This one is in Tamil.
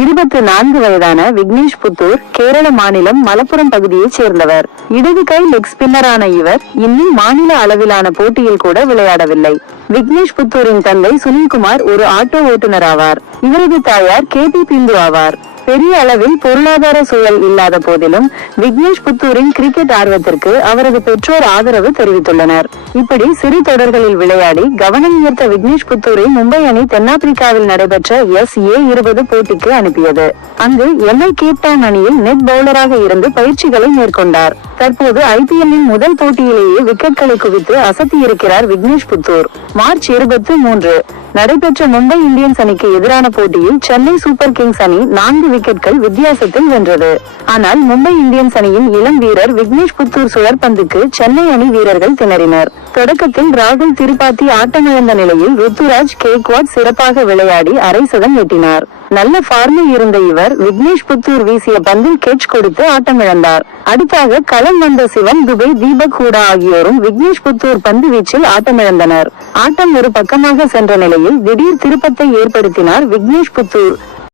24 வயதான விக்னேஷ் புத்தூர் கேரள மாநிலம் மலப்புரம் பகுதியைச் சேர்ந்தவர். இடது கை லெக் ஸ்பின்னரான இவர் இன்னும் மாநில அளவிலான போட்டியில் கூட விளையாடவில்லை. விக்னேஷ் புத்தூரின் தந்தை சுனில்குமார் ஒரு ஆட்டோ ஓட்டுநர் ஆவார். இவரது தாயார் கேபி பிந்து ஆவார். பெரிய அளவில் பொருளாதார சூழல் இல்லாத போதிலும் விக்னேஷ் புத்தூரின் கிரிக்கெட் ஆர்வத்திற்கு அவரது பெற்றோர் ஆதரவு தெரிவித்துள்ளனர். இப்படி சிறு தொடர்களில் விளையாடி கவனம் ஈர்த்த விக்னேஷ் புத்தூரை மும்பை அணி தென்னாப்பிரிக்காவில் நடைபெற்ற SA-20 போட்டிக்கு அனுப்பியது. அங்கு MI கேப்டவுன் அணியில் நெட் பவுலராக இருந்து பயிற்சிகளை மேற்கொண்டார். தற்போது IPL-இன் முதல் போட்டியிலேயே விக்கெட்களை குவித்து அசத்தியிருக்கிறார் விக்னேஷ் புத்தூர். மார்ச் 23 நடைபெற்ற மும்பை இந்தியன்ஸ் அணிக்கு எதிரான போட்டியில் சென்னை சூப்பர் கிங்ஸ் அணி 4 விக்கெட்கள் வித்தியாசத்தில் வென்றது. ஆனால் மும்பை இந்தியன்ஸ் அணியின் இளம் வீரர் விக்னேஷ் புத்தூர் சுழற்பந்துக்கு சென்னை அணி வீரர்கள் திணறினர். தொடக்கத்தில் ராகுல் திரிபாத்தி ஆட்டமிழந்த நிலையில் ருத்துராஜ் கேக்வாட் சிறப்பாக விளையாடி அரை சதம் எட்டினார். நல்ல ஃபார்மில் இருந்த இவர் விக்னேஷ் புத்தூர் வீசிய பந்தில் கேட்ச் கொடுத்து ஆட்டமிழந்தார். அடுத்தாக களம் வந்த சிவன் துபே, தீபக் ஹூடா ஆகியோரும் விக்னேஷ் புத்தூர் பந்து வீச்சில் ஆட்டமிழந்தனர். ஆட்டம் ஒரு பக்கமாக சென்ற நிலையில் திடீர் திருப்பத்தை ஏற்படுத்தினார் விக்னேஷ் புத்தூர்.